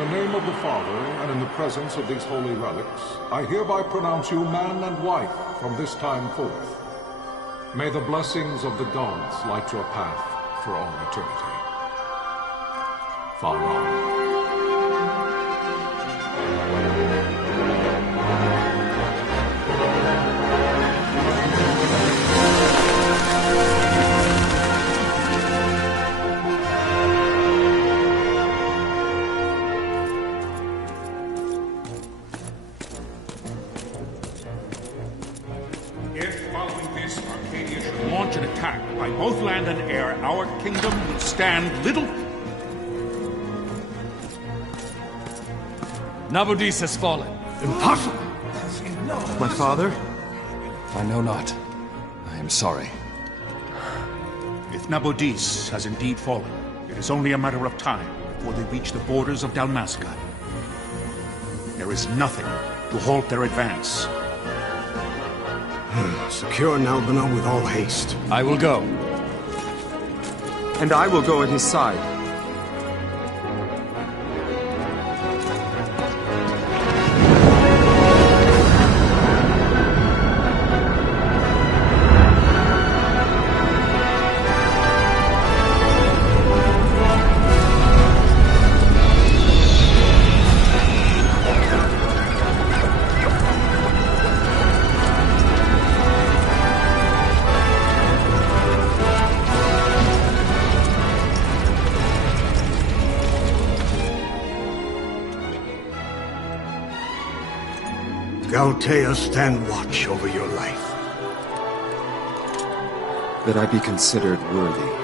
the name of the Father, and in the presence of these holy relics, I hereby pronounce you man and wife from this time forth. May the blessings of the gods light your path for all eternity. Far on. By both land and air, our kingdom will stand little... Nabudis has fallen. Impossible! My father? I know not. I am sorry. If Nabudis has indeed fallen, it is only a matter of time before they reach the borders of Dalmasca. There is nothing to halt their advance. Secure Nalbina with all haste. I will go. And I will go at his side. Galtea, stand watch over your life. That I be considered worthy.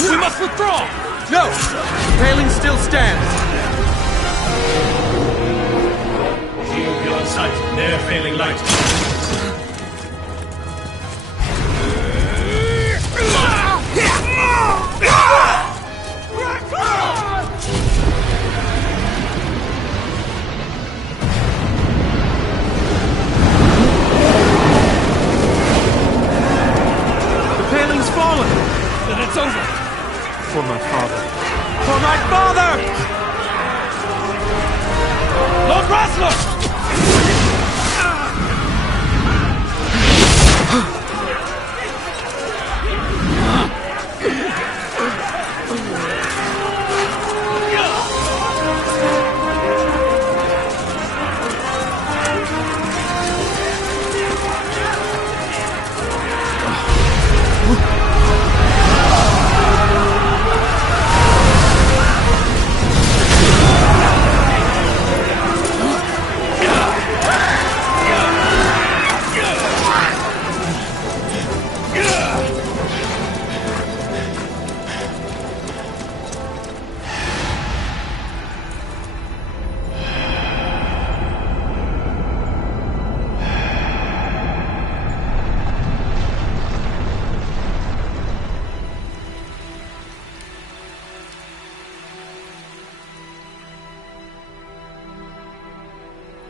We must withdraw! No! Railing still stands. Shield beyond sight, near failing light. The paling's fallen! Then it's over! For my father. For my father! Lord Rasler!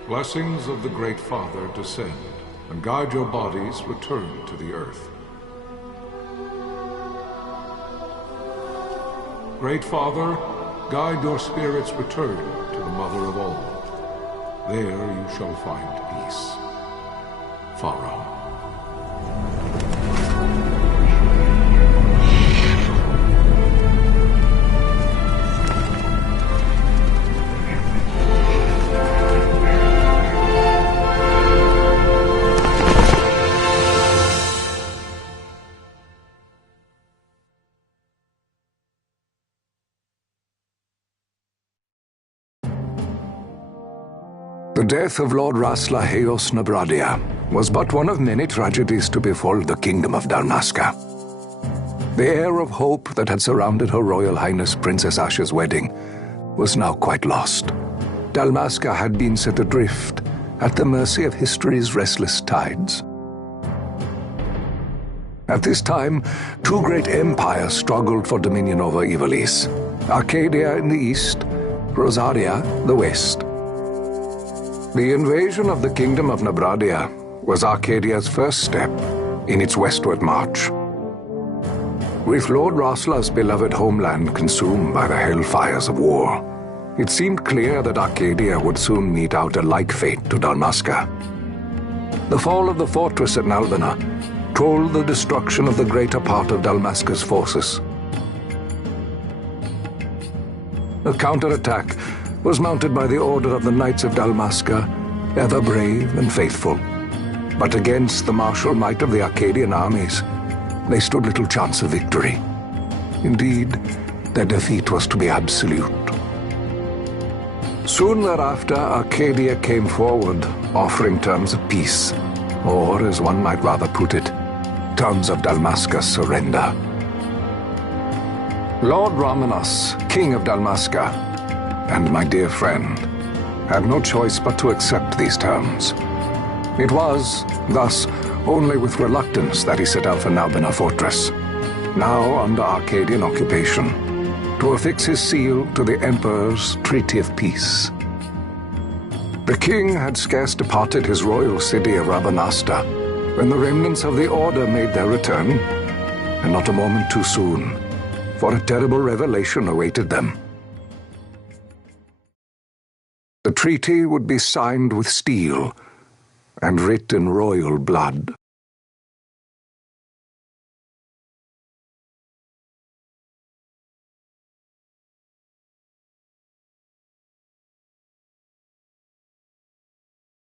blessings of the Great Father descend, and guide your bodies return to the earth. Great Father, guide your spirits return to the Mother of all. There you shall find peace. Pharaoh. The death of Lord Rasla Heos Nabradia was but one of many tragedies to befall the kingdom of Dalmasca. The air of hope that had surrounded Her Royal Highness Princess Asha's wedding was now quite lost. Dalmasca had been set adrift at the mercy of history's restless tides. At this time, two great empires struggled for dominion over Ivalice: Arcadia in the east, Rosaria the west. The invasion of the Kingdom of Nabradia was Arcadia's first step in its westward march. With Lord Rasla's beloved homeland consumed by the hellfires of war, it seemed clear that Arcadia would soon mete out a like fate to Dalmasca. The fall of the fortress at Nalbina told the destruction of the greater part of Dalmasca's forces. A counterattack was mounted by the order of the Knights of Dalmasca, ever brave and faithful. But against the martial might of the Arcadian armies, they stood little chance of victory. Indeed, their defeat was to be absolute. Soon thereafter, Arcadia came forward, offering terms of peace, or, as one might rather put it, terms of Dalmasca's surrender. Lord Ramenas, King of Dalmasca, and my dear friend, had no choice but to accept these terms. It was, thus, only with reluctance that he set out for Nalbina Fortress, now under Arcadian occupation, to affix his seal to the Emperor's Treaty of Peace. The king had scarce departed his royal city of Rabanasta when the remnants of the Order made their return, and not a moment too soon, for a terrible revelation awaited them. The treaty would be signed with steel and writ in royal blood.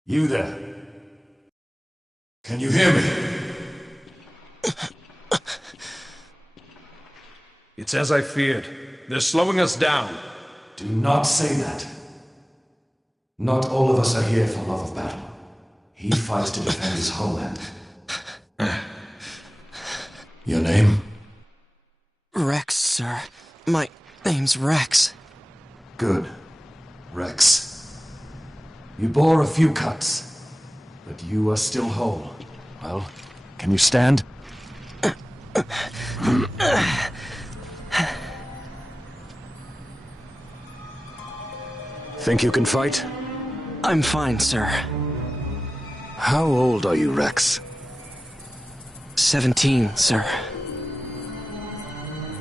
You there? Can you hear me? It's as I feared. They're slowing us down. Do not say that. Not all of us are here for love of battle. He fights to defend his homeland. Your name? Rex, sir. My name's Rex. Good. Rex. You bore a few cuts, but you are still whole. Well, can you stand? Think you can fight? I'm fine, sir. How old are you, Rex? 17, sir.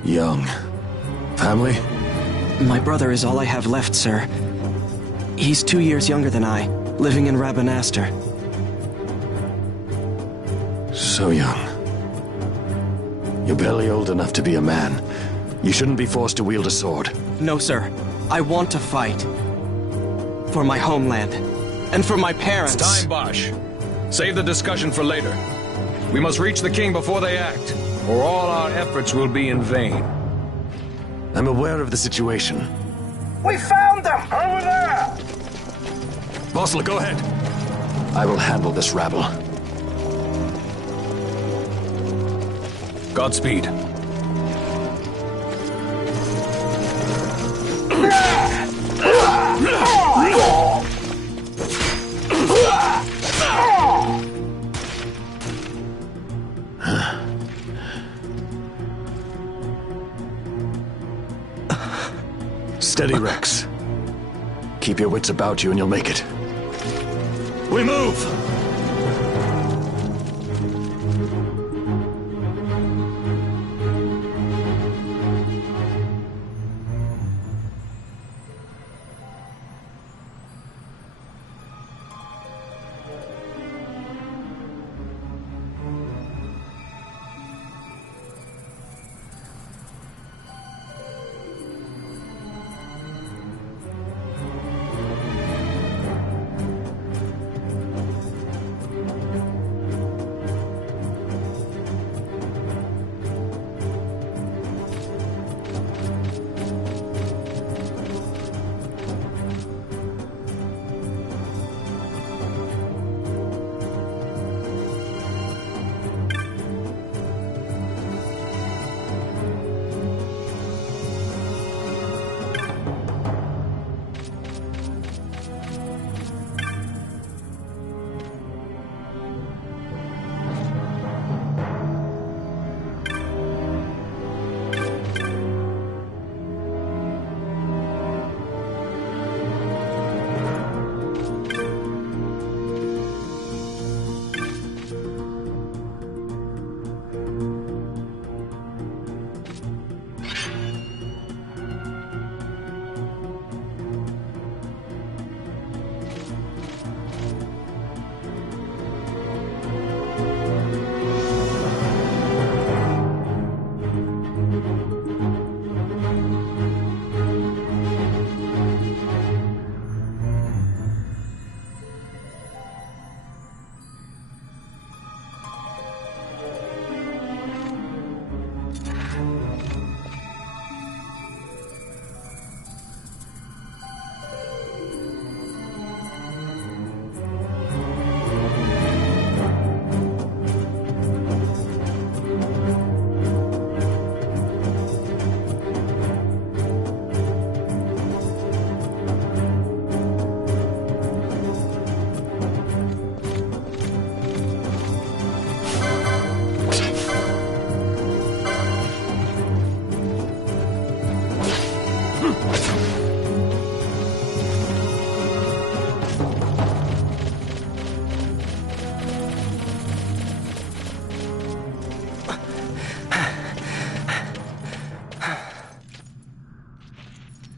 Young. Family? My brother is all I have left, sir. He's 2 years younger than I, living in Rabanastre. So young. You're barely old enough to be a man. You shouldn't be forced to wield a sword. No, sir. I want to fight. For my homeland. And for my parents. It's time, Bosch. Save the discussion for later. We must reach the king before they act, or all our efforts will be in vain. I'm aware of the situation. We found them! Over there! Bossler, go ahead. I will handle this rabble. Godspeed. Steady, Rex. Keep your wits about you and you'll make it. We move!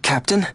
Captain?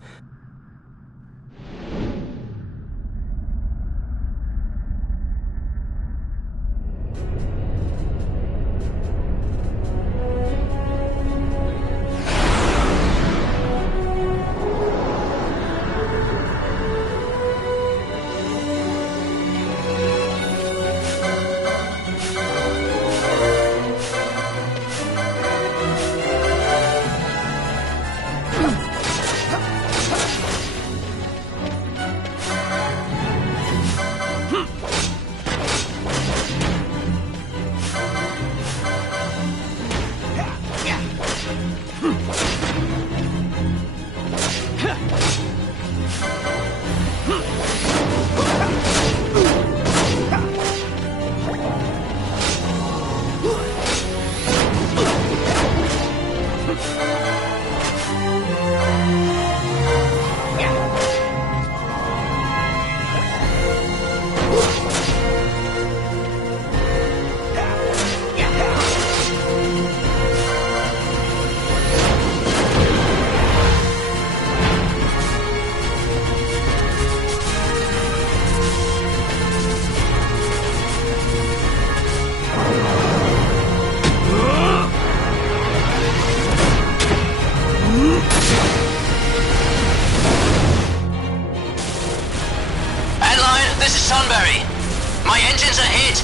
My engines are hit.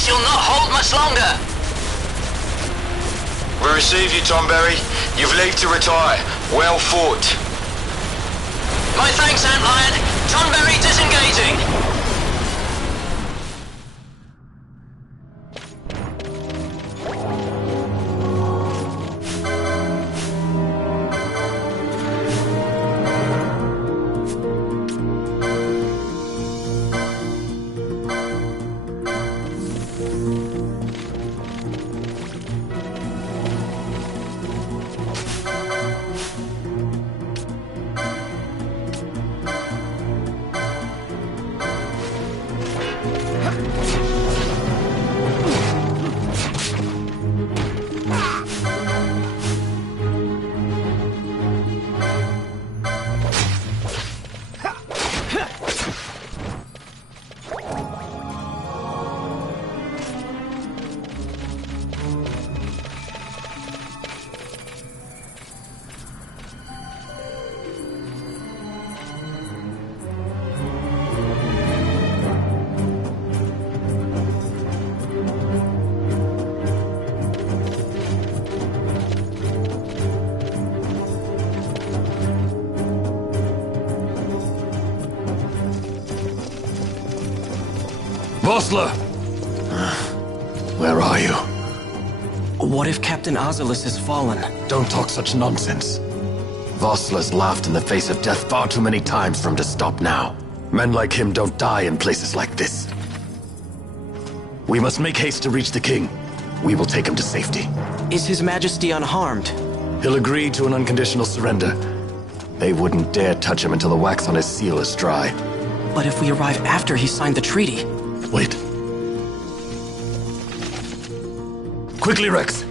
She'll not hold much longer. We receive you, Tomberry. You've leave to retire. Well fought. My thanks, Antlion. Tonberry disengaging. Vossler! Where are you? What if Captain Oculus has fallen? Don't talk such nonsense. Vossler's laughed in the face of death far too many times for him to stop now. Men like him don't die in places like this. We must make haste to reach the king. We will take him to safety. Is His Majesty unharmed? He'll agree to an unconditional surrender. They wouldn't dare touch him until the wax on his seal is dry. But if we arrive after he signed the treaty... Wait. Quickly, Rex!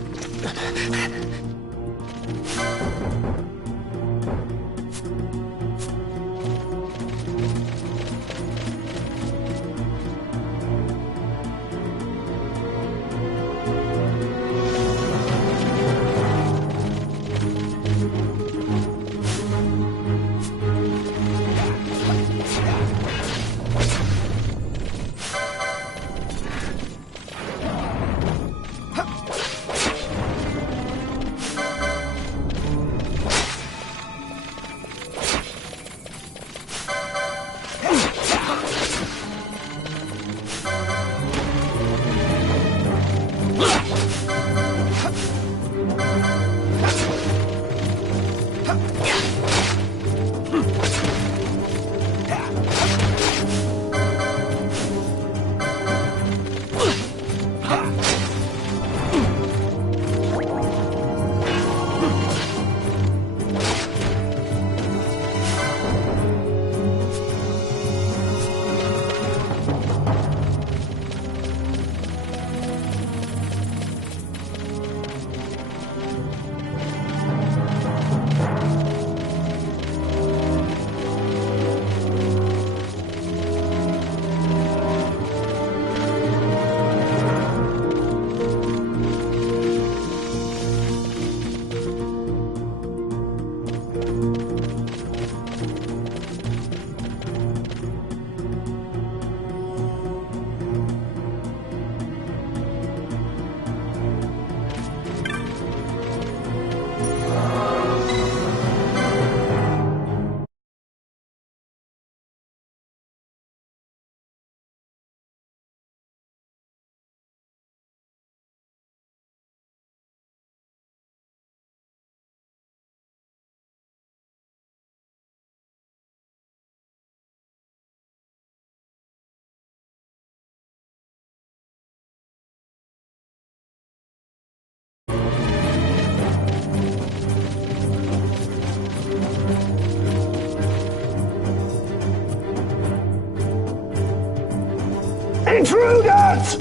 Intruders!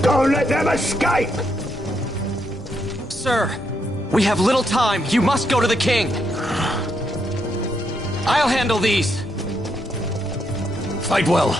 Don't let them escape! Sir, we have little time. You must go to the king. I'll handle these. Fight well.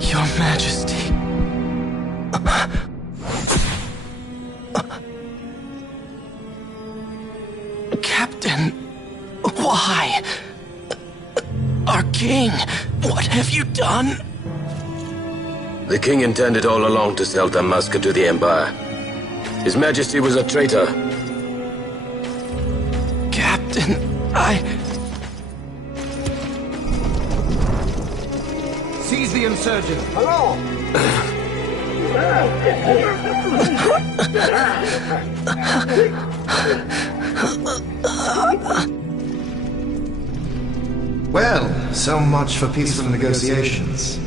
Your Majesty. Captain, why? Our king, what have you done? The king intended all along to sell Dalmasca to the Empire. His Majesty was a traitor. Captain, Seize the insurgent. Hello! Well, so much for peaceful negotiations.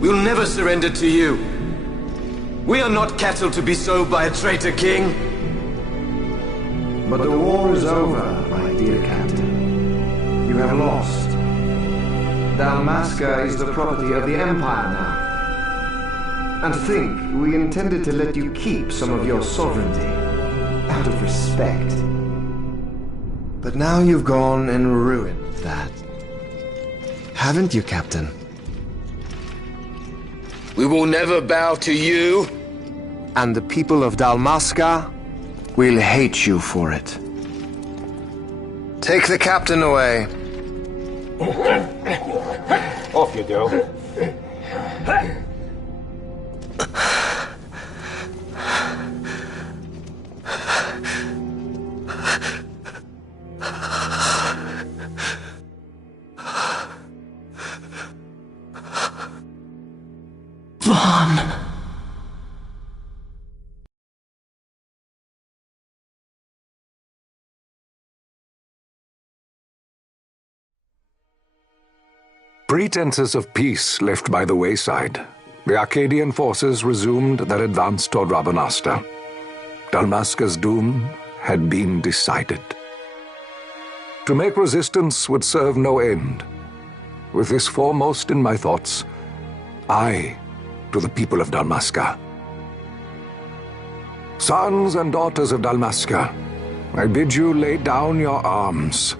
We'll never surrender to you. We are not cattle to be sold by a traitor king. But the war is over, my dear Captain. You have lost. Dalmasca is the property of the Empire now. And to think, we intended to let you keep some of your sovereignty, out of respect. But now you've gone and ruined that. Haven't you, Captain? We will never bow to you. And the people of Dalmasca will hate you for it. Take the captain away. Off you go. Vaughn. Pretenses of peace left by the wayside, the Arcadian forces resumed their advance toward Rabanasta. Dalmasca's doom had been decided. To make resistance would serve no end. With this foremost in my thoughts, I, to the people of Dalmasca. Sons and daughters of Dalmasca, I bid you lay down your arms.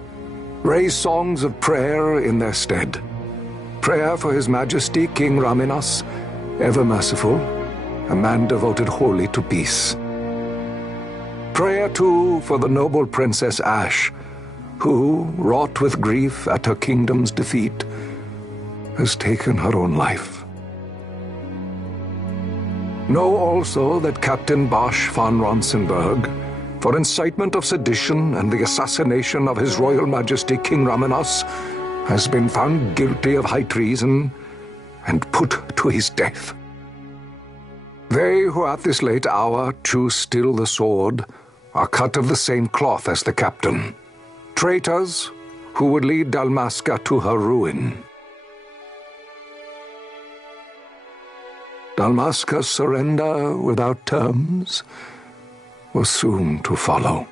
Raise songs of prayer in their stead. Prayer for His Majesty King Raminas, ever merciful, a man devoted wholly to peace. Prayer, too, for the noble Princess Ash, who, wrought with grief at her kingdom's defeat, has taken her own life. Know also that Captain Bosch von Ronsenberg, for incitement of sedition and the assassination of His Royal Majesty King Raminas, has been found guilty of high treason and put to his death. They who at this late hour choose still the sword are cut of the same cloth as the captain, traitors who would lead Dalmasca to her ruin. Dalmasca's surrender without terms was soon to follow.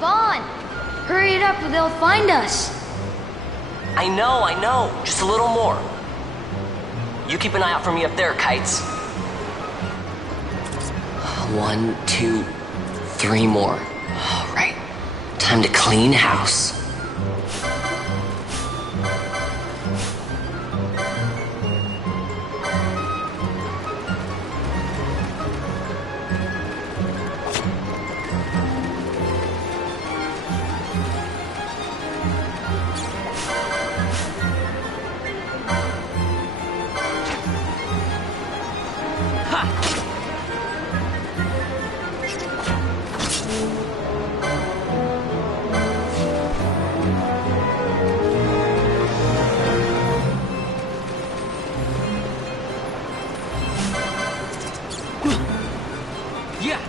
Vaughn! Hurry it up or they'll find us! I know. Just a little more. You keep an eye out for me up there, Kites. 1, 2, 3 more. All right. Time to clean house. Yeah.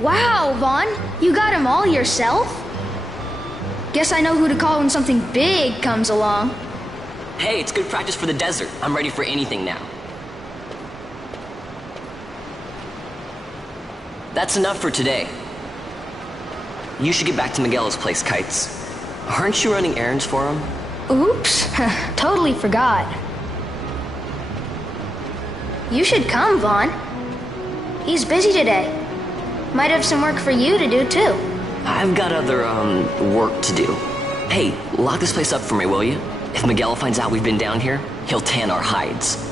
Wow, Vaughn, you got him all yourself? Guess I know who to call when something big comes along. Hey, it's good practice for the desert. I'm ready for anything now. That's enough for today. You should get back to Miguel's place, Kites. Aren't you running errands for him? Oops, totally forgot. You should come, Vaughn. He's busy today. Might have some work for you to do, too. I've got other, work to do. Hey, lock this place up for me, will you? If Miguel finds out we've been down here, he'll tan our hides.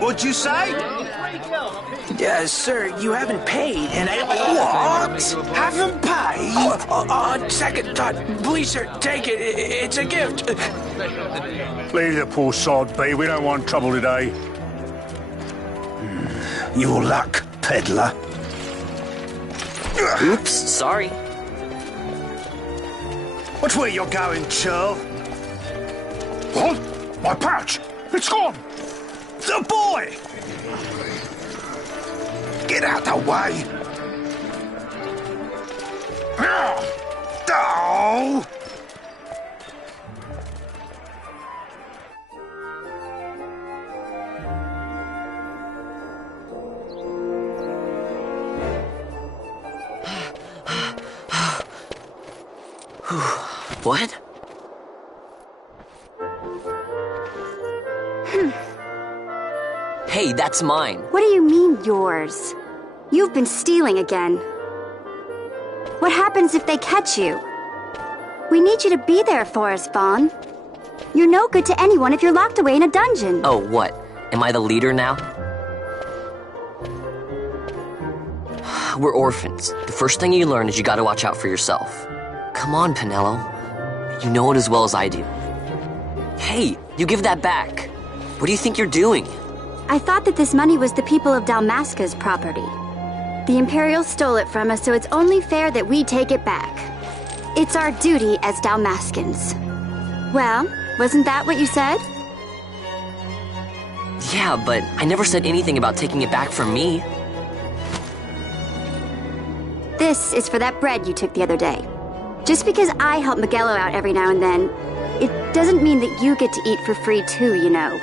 What'd you say? Sir, you haven't paid, and What? Haven't paid? On second thought, please, sir, take it. It's a gift. Leave the poor sod be. We don't want trouble today. Your luck, peddler. Oops, sorry. Watch where you're going, churl. What? My pouch! It's gone! The boy! Get out the way! Oh! What? Hey, that's mine. What do you mean, yours? You've been stealing again. What happens if they catch you? We need you to be there for us, Vaughn. You're no good to anyone if you're locked away in a dungeon. Oh, what? Am I the leader now? We're orphans. The first thing you learn is you gotta watch out for yourself. Come on, Pinello. You know it as well as I do. Hey, you give that back. What do you think you're doing? I thought that this money was the people of Dalmasca's property. The Imperials stole it from us, so it's only fair that we take it back. It's our duty as Dalmascans. Well, wasn't that what you said? Yeah, but I never said anything about taking it back from me. This is for that bread you took the other day. Just because I help Miguelo out every now and then, it doesn't mean that you get to eat for free too, you know.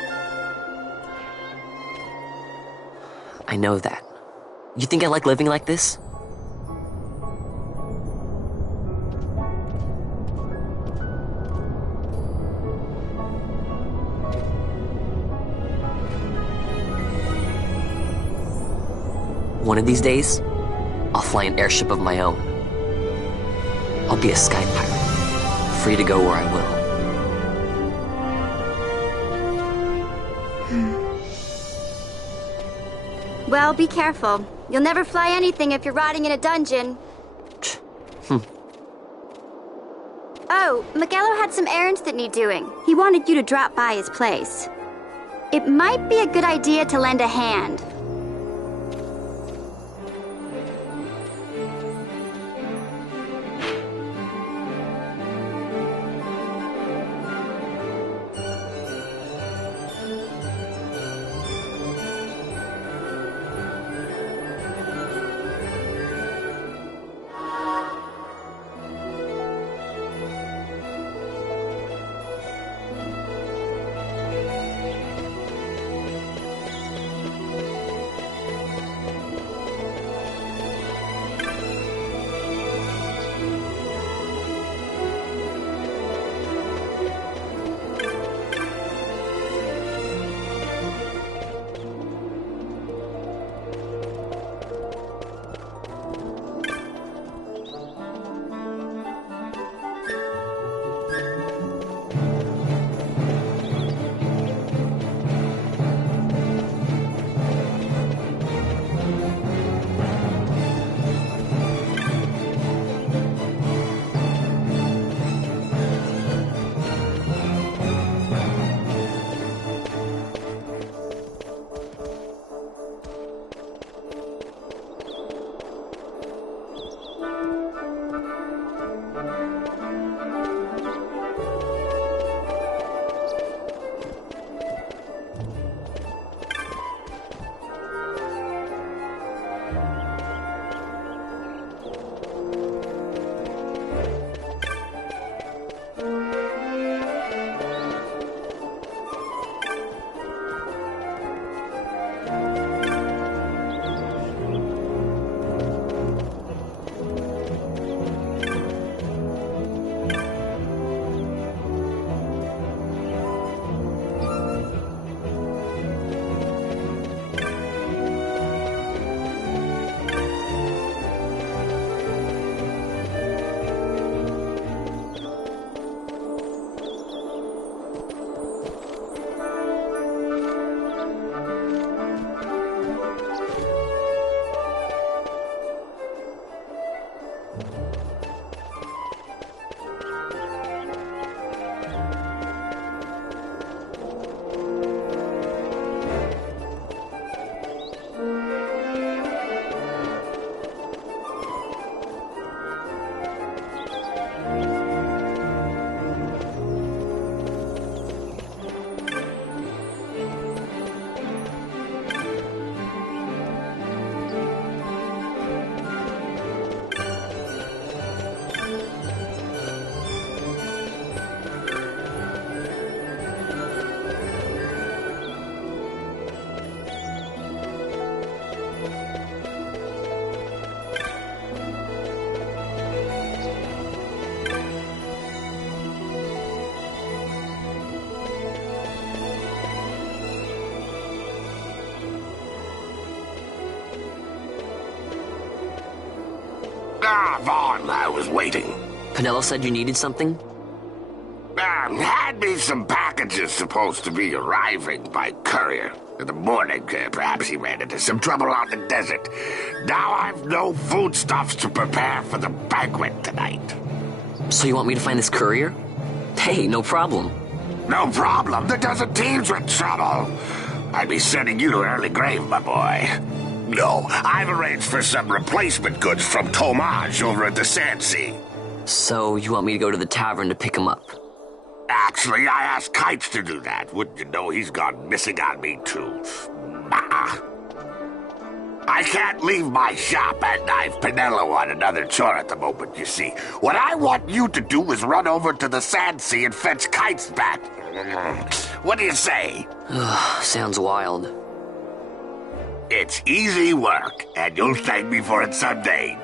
I know that. You think I like living like this? One of these days, I'll fly an airship of my own. I'll be a sky pirate, free to go where I will. Well, be careful. You'll never fly anything if you're rotting in a dungeon. Oh, Miguelo had some errands that need doing. He wanted you to drop by his place. It might be a good idea to lend a hand. Ah, Vaughn, I was waiting. Pinello said you needed something? Had me some packages supposed to be arriving by courier. In the morning, perhaps he ran into some trouble on the desert. Now I've no foodstuffs to prepare for the banquet tonight. So you want me to find this courier? Hey, no problem. No problem. The desert teem's with trouble. I'd be sending you to an early grave, my boy. No, I've arranged for some replacement goods from Tomage over at the Sand Sea. So you want me to go to the tavern to pick him up? Actually, I asked Kites to do that. Wouldn't you know he's gone missing on me, too? I can't leave my shop, and I've Pinello on another chore at the moment, you see. What I want you to do is run over to the Sand Sea and fetch Kites back. What do you say? Sounds wild. It's easy work, and you'll thank me for it someday.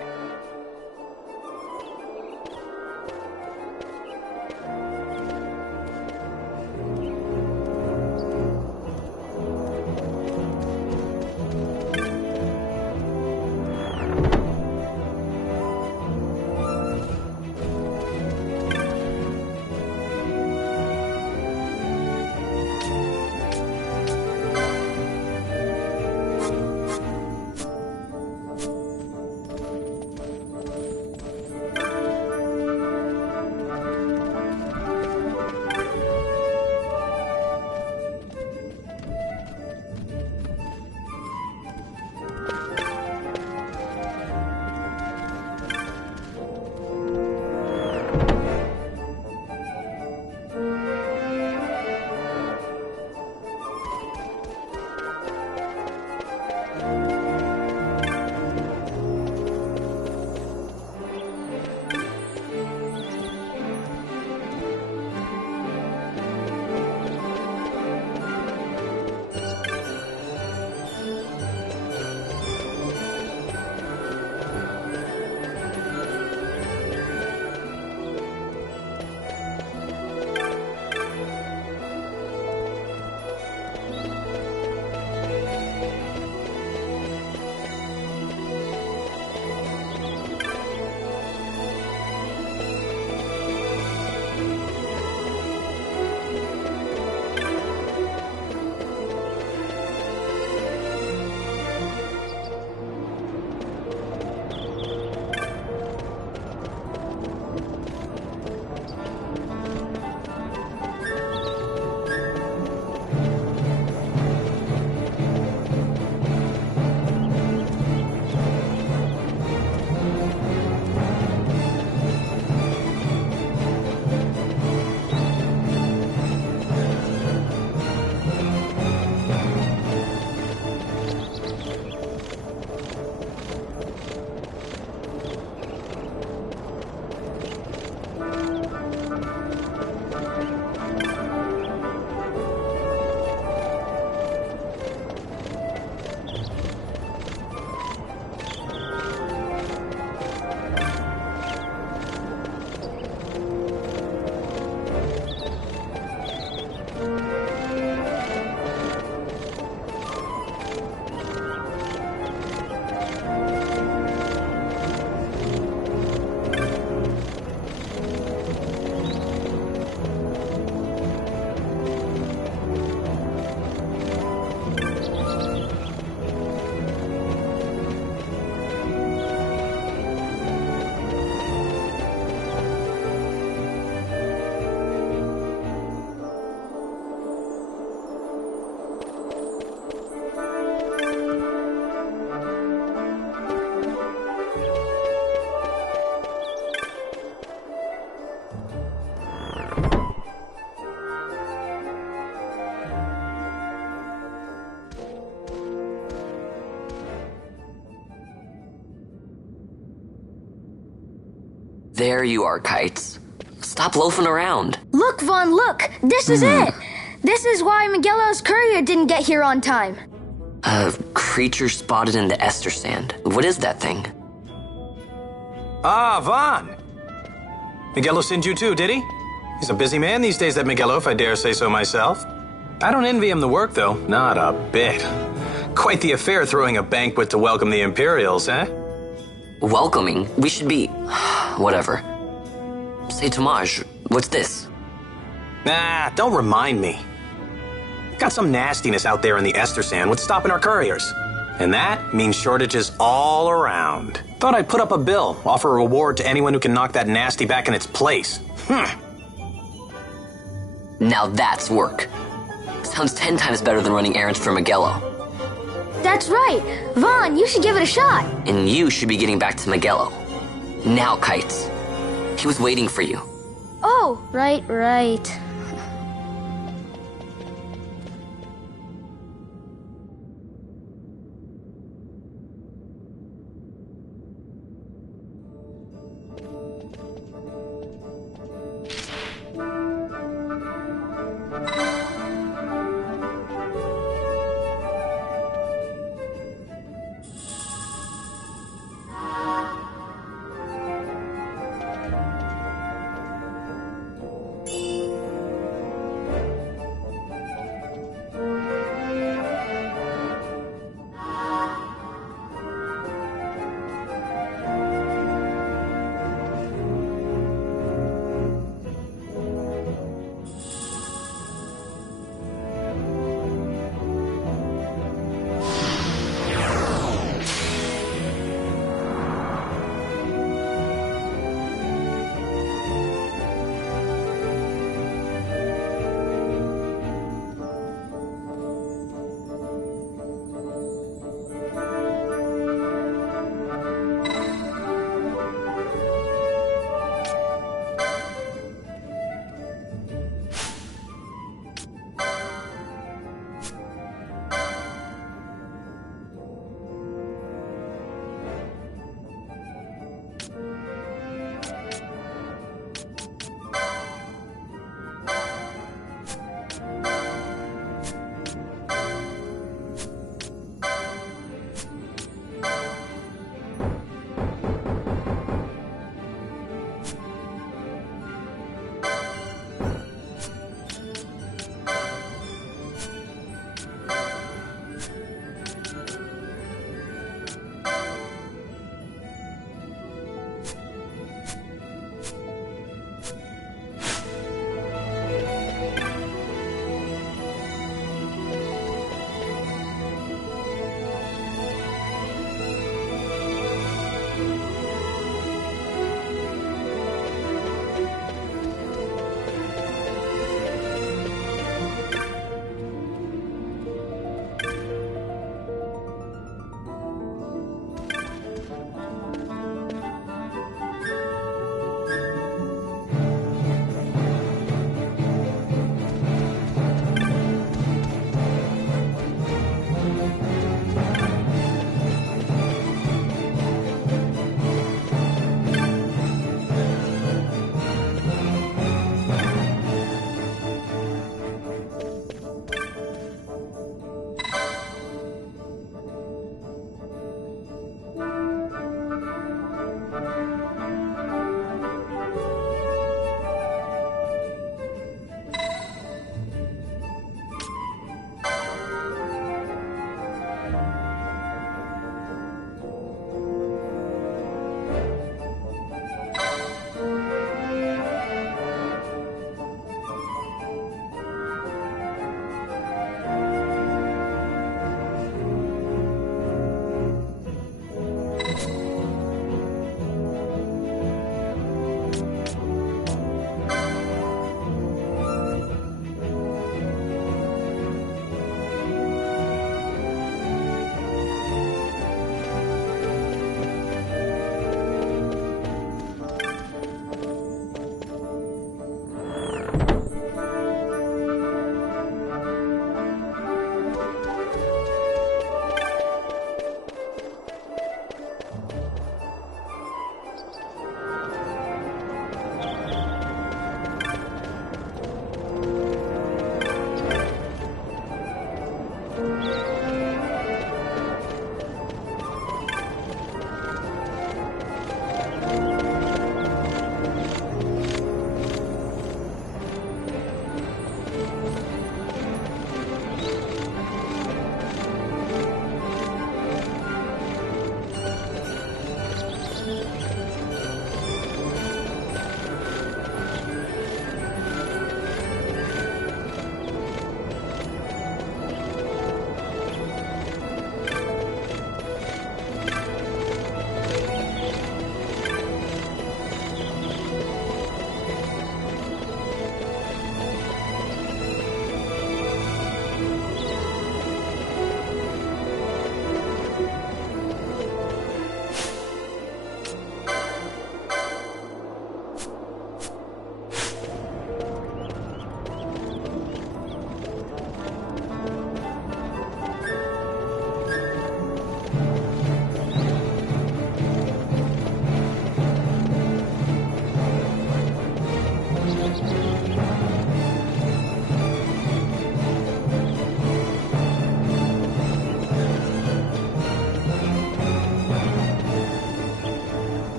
There you are, Kites. Stop loafing around. Look, Vaughn, look! This is it! This is why Miguelo's courier didn't get here on time. A creature spotted in the Ester Sand. What is that thing? Ah, Vaughn! Miguelo sent you too, did he? He's a busy man these days, that Miguelo, if I dare say so myself. I don't envy him the work, though. Not a bit. Quite the affair throwing a banquet to welcome the Imperials, eh? welcoming. We should be... whatever. Say, Tomaj, what's this? Nah, don't remind me. Got some nastiness out there in the Ester Sand. What's stopping our couriers? And that means shortages all around. Thought I'd put up a bill, offer a reward to anyone who can knock that nasty back in its place. Now that's work. Sounds 10 times better than running errands for Miguelo. That's right. Vaughn, you should give it a shot. And you should be getting back to Miguelo. Now, Kites. He was waiting for you. Oh, right.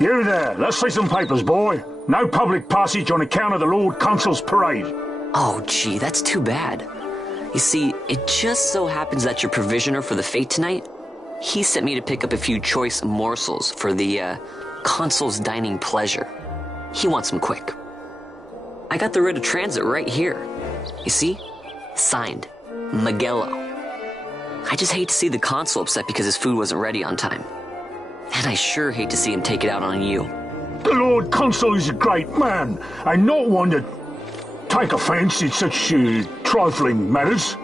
You there, let's see some papers, boy. No public passage on account of the Lord Consul's parade. Oh, gee, that's too bad. You see, it just so happens that your provisioner for the fete tonight, he sent me to pick up a few choice morsels for the, Consul's dining pleasure. He wants them quick. I got the writ of transit right here. You see? Signed, Magello. I just hate to see the Consul upset because his food wasn't ready on time. And I sure hate to see him take it out on you. The Lord Consul is a great man, and not one to take offence in such trifling matters.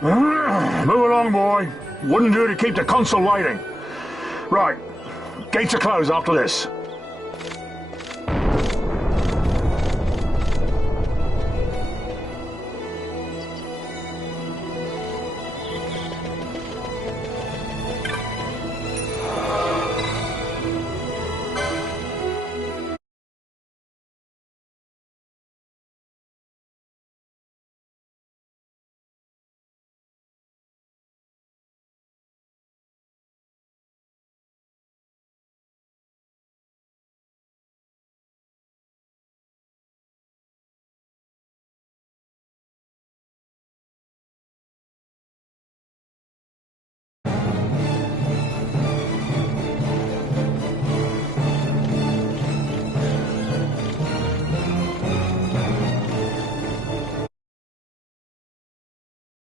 Move along, boy. Wouldn't do to keep the Consul waiting. Right, gates are closed after this.